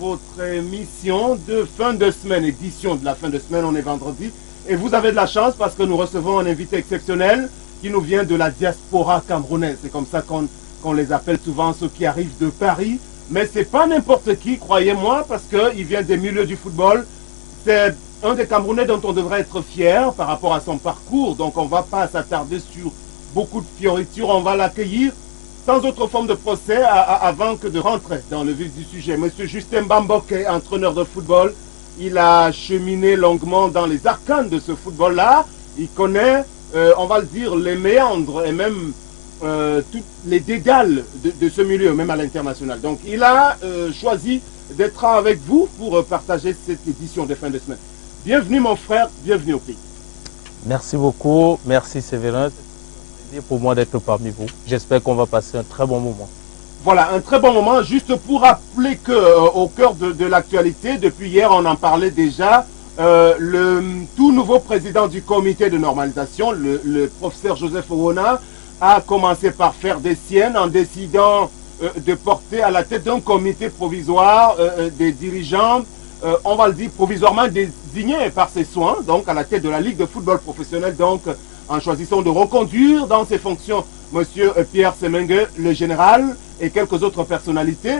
Votre émission de fin de semaine, édition de la fin de semaine, on est vendredi. Et vous avez de la chance parce que nous recevons un invité exceptionnel qui nous vient de la diaspora camerounaise. C'est comme ça qu'on les appelle souvent, ceux qui arrivent de Paris. Mais ce n'est pas n'importe qui, croyez-moi, parce qu'il vient des milieux du football. C'est un des Camerounais dont on devrait être fier par rapport à son parcours. Donc on ne va pas s'attarder sur beaucoup de fioritures. On va l'accueillir sans autre forme de procès avant que de rentrer dans le vif du sujet. Monsieur Justin Bambok est entraîneur de football. Il a cheminé longuement dans les arcanes de ce football-là. Il connaît, on va le dire, les méandres et même tous les dédales de ce milieu, même à l'international. Donc il a choisi d'être avec vous pour partager cette édition de fin de semaine. Bienvenue mon frère, bienvenue au pays. Merci beaucoup, merci Séverin. Pour moi d'être parmi vous. J'espère qu'on va passer un très bon moment. Voilà, un très bon moment. Juste pour rappeler qu'au cœur de l'actualité, depuis hier, on en parlait déjà, le tout nouveau président du comité de normalisation, le professeur Joseph Owona, a commencé par faire des siennes en décidant de porter à la tête d'un comité provisoire des dirigeants, on va le dire provisoirement désignés par ses soins, donc à la tête de la Ligue de football professionnel, donc en choisissant de reconduire dans ses fonctions M. Pierre Semengue, le général, et quelques autres personnalités.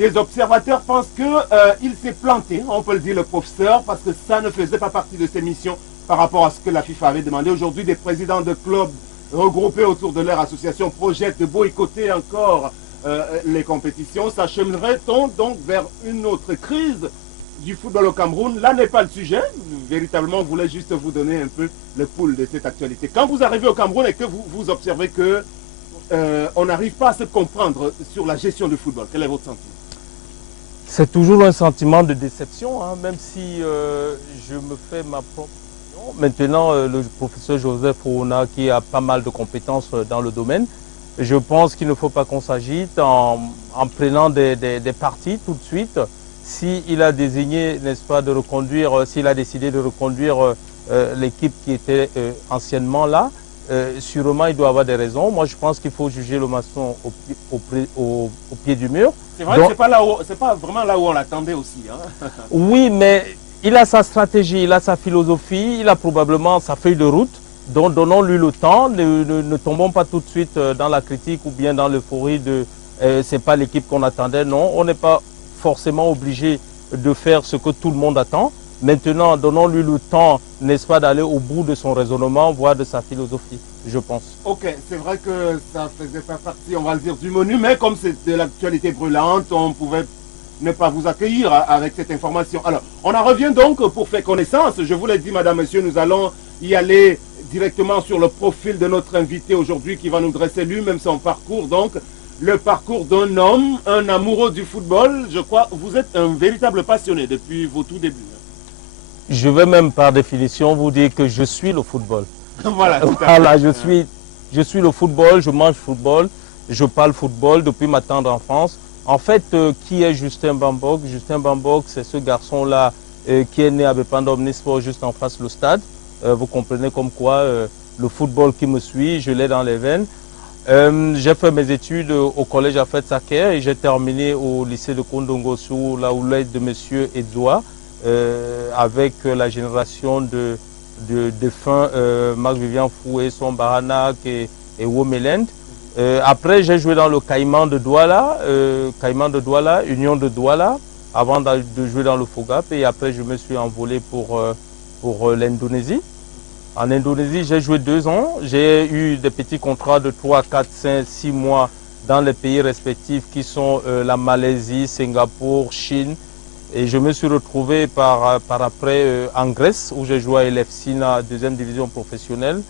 Des observateurs pensent qu'il s'est planté, on peut le dire, le professeur, parce que ça ne faisait pas partie de ses missions par rapport à ce que la FIFA avait demandé. Aujourd'hui, des présidents de clubs regroupés autour de leur association projettent de boycotter encore les compétitions. S'acheminerait-on donc vers une autre crise du football au Cameroun? Là n'est pas le sujet. Véritablement, on voulait juste vous donner un peu le pouls de cette actualité. Quand vous arrivez au Cameroun et que vous observez que on n'arrive pas à se comprendre sur la gestion du football, quel est votre sentiment? C'est toujours un sentiment de déception, hein, même si je me fais ma propre opinion. Maintenant, le professeur Joseph Owona, qui a pas mal de compétences dans le domaine, je pense qu'il ne faut pas qu'on s'agite en prenant des partis tout de suite. S'il a désigné, n'est-ce pas, de reconduire, s'il a décidé de reconduire l'équipe qui était anciennement là, sûrement il doit avoir des raisons. Moi je pense qu'il faut juger le maçon au pied du mur. C'est vrai que c'est pas vraiment là où on l'attendait aussi. Hein. Oui, mais il a sa stratégie, il a sa philosophie, il a probablement sa feuille de route. Donc donnons-lui le temps, ne tombons pas tout de suite dans la critique ou bien dans l'euphorie de c'est pas l'équipe qu'on attendait. Non, on n'est pas forcément obligé de faire ce que tout le monde attend. Maintenant, donnons-lui le temps, n'est-ce pas, d'aller au bout de son raisonnement, voire de sa philosophie, je pense. Ok, c'est vrai que ça ne faisait pas partie, on va le dire, du menu, mais comme c'est de l'actualité brûlante, on pouvait ne pas vous accueillir avec cette information. Alors, on en revient donc pour faire connaissance. Je vous l'ai dit, madame, monsieur, nous allons y aller directement sur le profil de notre invité aujourd'hui qui va nous dresser lui-même son parcours. Donc, le parcours d'un homme, un amoureux du football. Je crois que vous êtes un véritable passionné depuis vos tout débuts. Je vais même par définition vous dire que je suis le football. Voilà, voilà, je suis le football, je mange football, je parle football depuis ma tendre enfance. En fait, qui est Justin Bambok? Justin Bambok, c'est ce garçon-là qui est né à Bepanda Omnisport, juste en face du stade. Vous comprenez comme quoi le football qui me suit, je l'ai dans les veines. J'ai fait mes études au collège Afet Saker et j'ai terminé au lycée de Kondongo sous la houlette de M. Edzoa avec la génération de défunts Marc-Vivian Foué, Son Baranak et Womelend. Après, j'ai joué dans le Caïman de Douala, Union de Douala, avant de jouer dans le Fogap. Et après, je me suis envolé pour l'Indonésie. En Indonésie, j'ai joué 2 ans. J'ai eu des petits contrats de 3, 4, 5, 6 mois dans les pays respectifs qui sont la Malaisie, Singapour, Chine. Et je me suis retrouvé par après en Grèce, où j'ai joué à LF Sina, deuxième division professionnelle.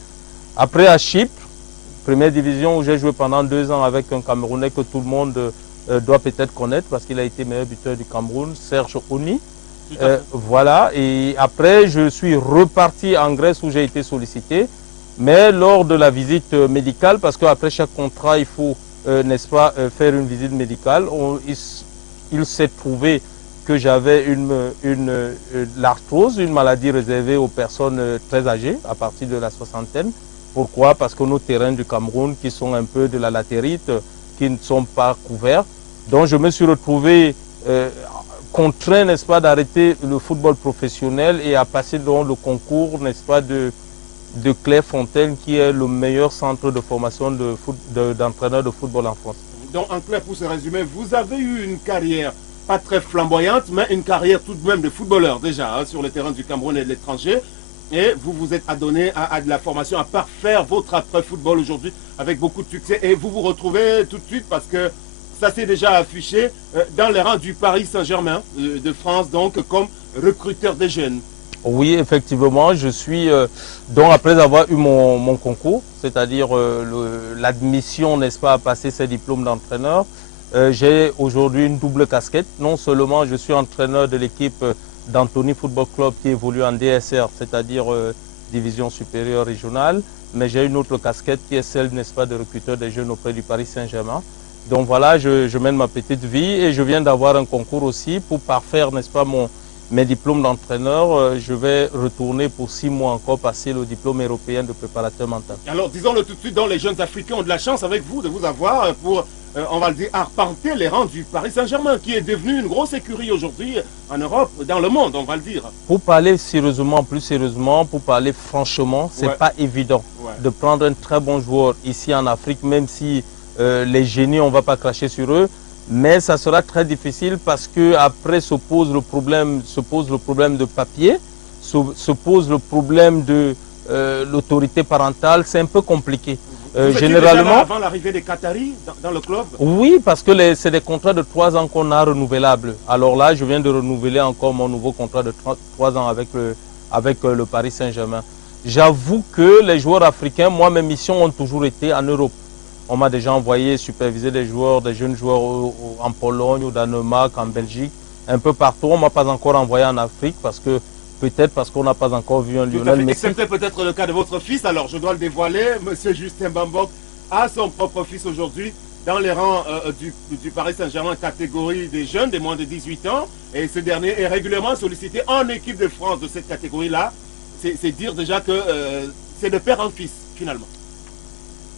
Après à Chypre, première division, où j'ai joué pendant 2 ans avec un Camerounais que tout le monde doit peut-être connaître parce qu'il a été meilleur buteur du Cameroun, Serge Oni. Voilà, et après je suis reparti en Grèce où j'ai été sollicité. Mais lors de la visite médicale, parce qu'après chaque contrat, il faut, n'est-ce pas, faire une visite médicale, il s'est trouvé que j'avais l'arthrose, une maladie réservée aux personnes très âgées, à partir de la soixantaine. Pourquoi? Parce que nos terrains du Cameroun, qui sont un peu de la latérite, qui ne sont pas couverts. Donc je me suis retrouvé contraint, n'est-ce pas, d'arrêter le football professionnel et à passer dans le concours, n'est-ce pas, de Clairefontaine, qui est le meilleur centre de formation d'entraîneurs de football en France. Donc en clair, pour ce résumé, vous avez eu une carrière pas très flamboyante, mais une carrière tout de même de footballeur déjà, hein, sur le terrain du Cameroun et de l'étranger. Et vous vous êtes adonné à de la formation, à parfaire votre après-football aujourd'hui avec beaucoup de succès. Et vous vous retrouvez tout de suite, parce que ça s'est déjà affiché, dans les rangs du Paris Saint-Germain de France, donc comme recruteur des jeunes. Oui, effectivement, je suis, donc après avoir eu mon concours, c'est-à-dire l'admission, n'est-ce pas, à passer ces diplômes d'entraîneur, j'ai aujourd'hui une double casquette. Non seulement je suis entraîneur de l'équipe d'Antony Football Club qui évolue en DSR, c'est-à-dire division supérieure régionale, mais j'ai une autre casquette qui est celle, n'est-ce pas, de recruteur des jeunes auprès du Paris Saint-Germain. Donc voilà, je mène ma petite vie et je viens d'avoir un concours aussi pour parfaire, n'est-ce pas, mes diplômes d'entraîneur. Je vais retourner pour 6 mois encore passer le diplôme européen de préparateur mental. Alors disons-le tout de suite, les jeunes Africains ont de la chance avec vous de vous avoir pour, on va le dire, arpenter les rangs du Paris Saint-Germain, qui est devenu une grosse écurie aujourd'hui en Europe, dans le monde, on va le dire. Pour parler sérieusement, plus sérieusement, pour parler franchement, c'est pas évident de prendre un très bon joueur ici en Afrique, même si les génies, on ne va pas cracher sur eux. Mais ça sera très difficile parce que après se pose le problème de papier, se pose le problème de l'autorité parentale. C'est un peu compliqué. Généralement, déjà avant l'arrivée des Qataris dans le club? Oui, parce que c'est des contrats de 3 ans qu'on a renouvelables. Alors là, je viens de renouveler encore mon nouveau contrat de 3 ans avec le Paris Saint-Germain. J'avoue que les joueurs africains, moi, mes missions ont toujours été en Europe. On m'a déjà envoyé superviser des jeunes joueurs en Pologne, au Danemark, en Belgique, un peu partout. On ne m'a pas encore envoyé en Afrique peut-être parce qu'on n'a pas encore vu un Lionel Messi. Excepté peut-être le cas de votre fils, alors je dois le dévoiler. Monsieur Justin Bambok a son propre fils aujourd'hui dans les rangs du Paris Saint-Germain, catégorie des jeunes de moins de 18 ans. Et ce dernier est régulièrement sollicité en équipe de France de cette catégorie-là. C'est dire déjà que c'est de père en fils, finalement.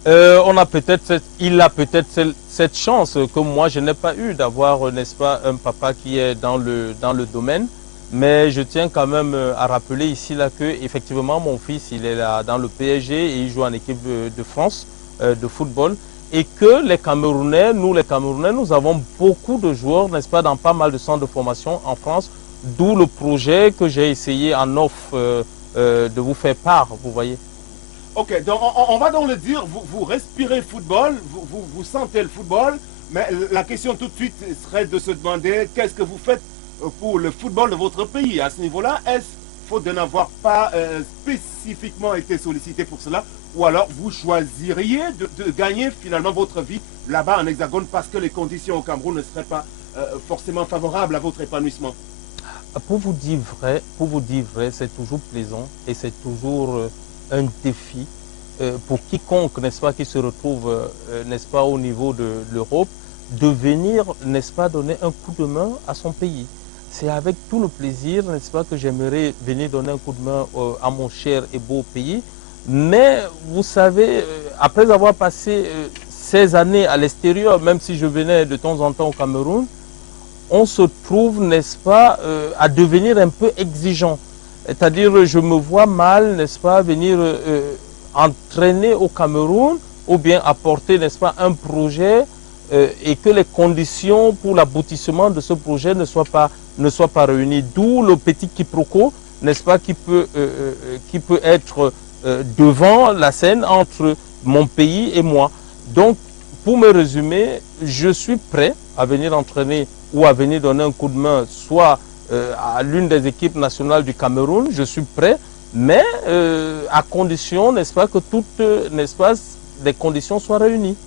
Il a peut-être cette chance que moi je n'ai pas eu d'avoir, n'est-ce pas, un papa qui est dans le domaine. Mais je tiens quand même à rappeler ici là que effectivement mon fils il est là dans le PSG et il joue en équipe de France de football. Et que les Camerounais, nous avons beaucoup de joueurs, n'est-ce pas, dans pas mal de centres de formation en France. D'où le projet que j'ai essayé en off de vous faire part, vous voyez. Ok, donc on va donc le dire, vous respirez le football, vous sentez le football, mais la question tout de suite serait de se demander qu'est-ce que vous faites pour le football de votre pays. À ce niveau-là, est-ce faute de n'avoir pas spécifiquement été sollicité pour cela, ou alors vous choisiriez de gagner finalement votre vie là-bas en Hexagone parce que les conditions au Cameroun ne seraient pas forcément favorables à votre épanouissement? Pour vous dire vrai, c'est toujours plaisant et c'est toujours un défi pour quiconque, n'est-ce pas, qui se retrouve, n'est-ce pas, au niveau de l'Europe, de venir, n'est-ce pas, donner un coup de main à son pays. C'est avec tout le plaisir, n'est-ce pas, que j'aimerais venir donner un coup de main à mon cher et beau pays. Mais vous savez, après avoir passé 16 années à l'extérieur, même si je venais de temps en temps au Cameroun, on se trouve, n'est-ce pas, à devenir un peu exigeant. C'est-à-dire, je me vois mal, n'est-ce pas, venir entraîner au Cameroun ou bien apporter, n'est-ce pas, un projet et que les conditions pour l'aboutissement de ce projet ne soient pas réunies. D'où le petit quiproquo, n'est-ce pas, qui peut être devant la scène entre mon pays et moi. Donc, pour me résumer, je suis prêt à venir entraîner ou à venir donner un coup de main, soit à l'une des équipes nationales du Cameroun, je suis prêt, mais à condition, n'est-ce pas, que toutes, n'est-ce pas, les conditions soient réunies.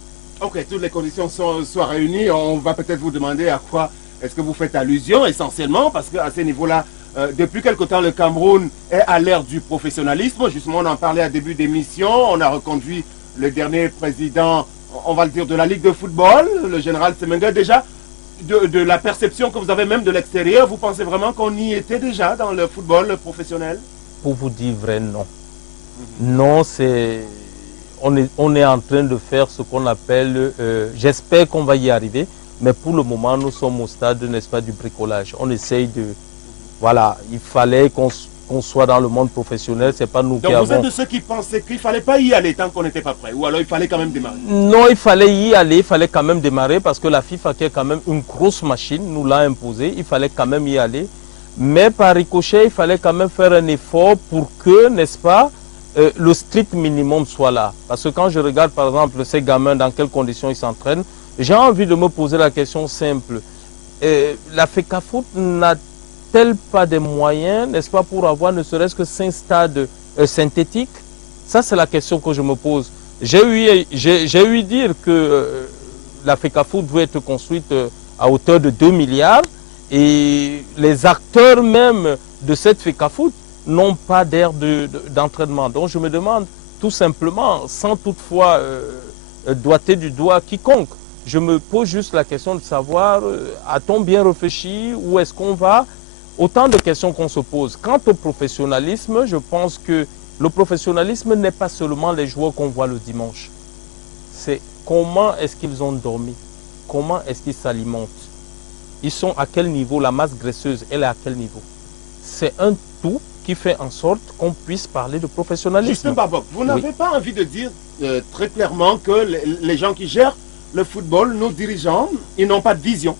Ok, toutes les conditions soient réunies. On va peut-être vous demander à quoi est-ce que vous faites allusion essentiellement, parce qu'à ce niveau-là, depuis quelque temps, le Cameroun est à l'ère du professionnalisme. Justement, on en parlait à début d'émission. On a reconduit le dernier président, on va le dire, de la Ligue de football, le général Semenga. Déjà, de la perception que vous avez même de l'extérieur, vous pensez vraiment qu'on y était déjà dans le football professionnel? Pour vous dire vrai, non. Non, on est en train de faire ce qu'on appelle, j'espère qu'on va y arriver, mais pour le moment, nous sommes au stade, n'est-ce pas, du bricolage. On essaye de... Voilà, il fallait qu'on soit dans le monde professionnel, c'est pas nous qui avons... Donc vous êtes de ceux qui pensaient qu'il ne fallait pas y aller tant qu'on n'était pas prêt, ou alors il fallait quand même démarrer? Non, il fallait y aller, il fallait quand même démarrer, parce que la FIFA, qui est quand même une grosse machine, nous l'a imposé, il fallait quand même y aller. Mais par ricochet, il fallait quand même faire un effort pour que, n'est-ce pas, le strict minimum soit là. Parce que quand je regarde, par exemple, ces gamins, dans quelles conditions ils s'entraînent, j'ai envie de me poser la question simple. La FECAFOOT n'a-t-elle pas des moyens, n'est-ce pas, pour avoir ne serait-ce que 5 stades synthétiques? Ça, c'est la question que je me pose. J'ai eu dire que la FECAFOOT doit être construite à hauteur de 2 milliards et les acteurs même de cette FECAFOOT n'ont pas d'aire d'entraînement. Donc je me demande tout simplement, sans toutefois doiter du doigt quiconque, je me pose juste la question de savoir, a-t-on bien réfléchi, où est-ce qu'on va? Autant de questions qu'on se pose. Quant au professionnalisme, je pense que le professionnalisme n'est pas seulement les joueurs qu'on voit le dimanche. C'est comment est-ce qu'ils ont dormi, comment est-ce qu'ils s'alimentent, ils sont à quel niveau, la masse graisseuse, elle est à quel niveau. C'est un tout qui fait en sorte qu'on puisse parler de professionnalisme. Justin Babok, vous n'avez pas envie de dire très clairement que les gens qui gèrent le football, nos dirigeants, ils n'ont pas de vision.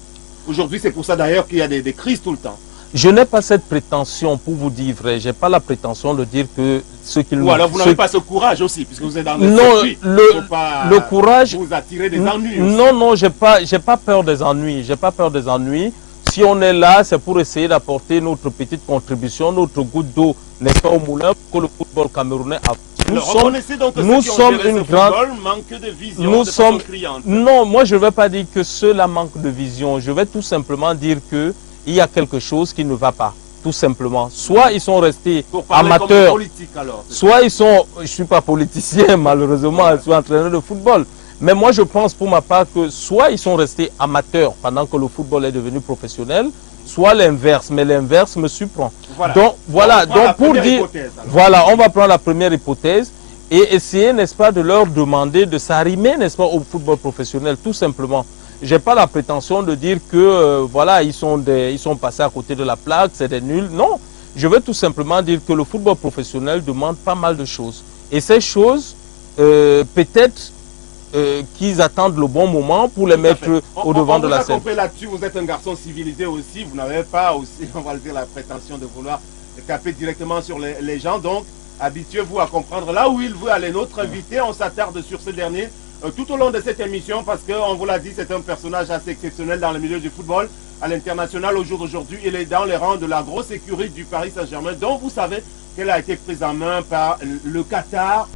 Aujourd'hui, c'est pour ça d'ailleurs qu'il y a des crises tout le temps. Je n'ai pas cette prétention, pour vous dire vrai. Je n'ai pas la prétention de dire que ce qu'ils... Ou alors vous n'avez pas ce courage aussi, puisque vous êtes dans le circuit. Le courage... Vous attirez des ennuis aussi. Non, non, je n'ai pas peur des ennuis. J'ai pas peur des ennuis. Si on est là, c'est pour essayer d'apporter notre petite contribution, notre goutte d'eau, n'est-ce pas, au moulin, pour que le football camerounais avance. Reconnaissez donc que nous ceux qui sommes ont géré une ce grande... football manquent de vision, nous de sommes... façon criante. Non, moi je ne vais pas dire que ceux-là manquent de vision. Je vais tout simplement dire qu'il y a quelque chose qui ne va pas. Tout simplement. Soit ils sont restés amateurs, soit ils sont, je ne suis pas politicien malheureusement, je suis entraîneur de football. Mais moi je pense pour ma part que soit ils sont restés amateurs pendant que le football est devenu professionnel, soit l'inverse, mais l'inverse me surprend. Voilà. Donc voilà, donc pour dire, voilà, on va prendre la première hypothèse et essayer, n'est-ce pas, de leur demander de s'arrimer, n'est-ce pas, au football professionnel, tout simplement. Je n'ai pas la prétention de dire que voilà, ils sont passés à côté de la plaque, c'est des nuls. Non, je veux tout simplement dire que le football professionnel demande pas mal de choses. Et ces choses, peut-être qu'ils attendent le bon moment pour les mettre au devant de la scène. Compris là-dessus, vous êtes un garçon civilisé aussi, vous n'avez pas aussi, on va le dire, la prétention de vouloir taper directement sur les gens. Donc, habituez-vous à comprendre là où il veut aller. Notre invité, on s'attarde sur ce dernier tout au long de cette émission parce qu'on vous l'a dit, c'est un personnage assez exceptionnel dans le milieu du football. À l'international, au jour d'aujourd'hui, il est dans les rangs de la grosse écurie du Paris Saint-Germain, dont vous savez qu'elle a été prise en main par le Qatar.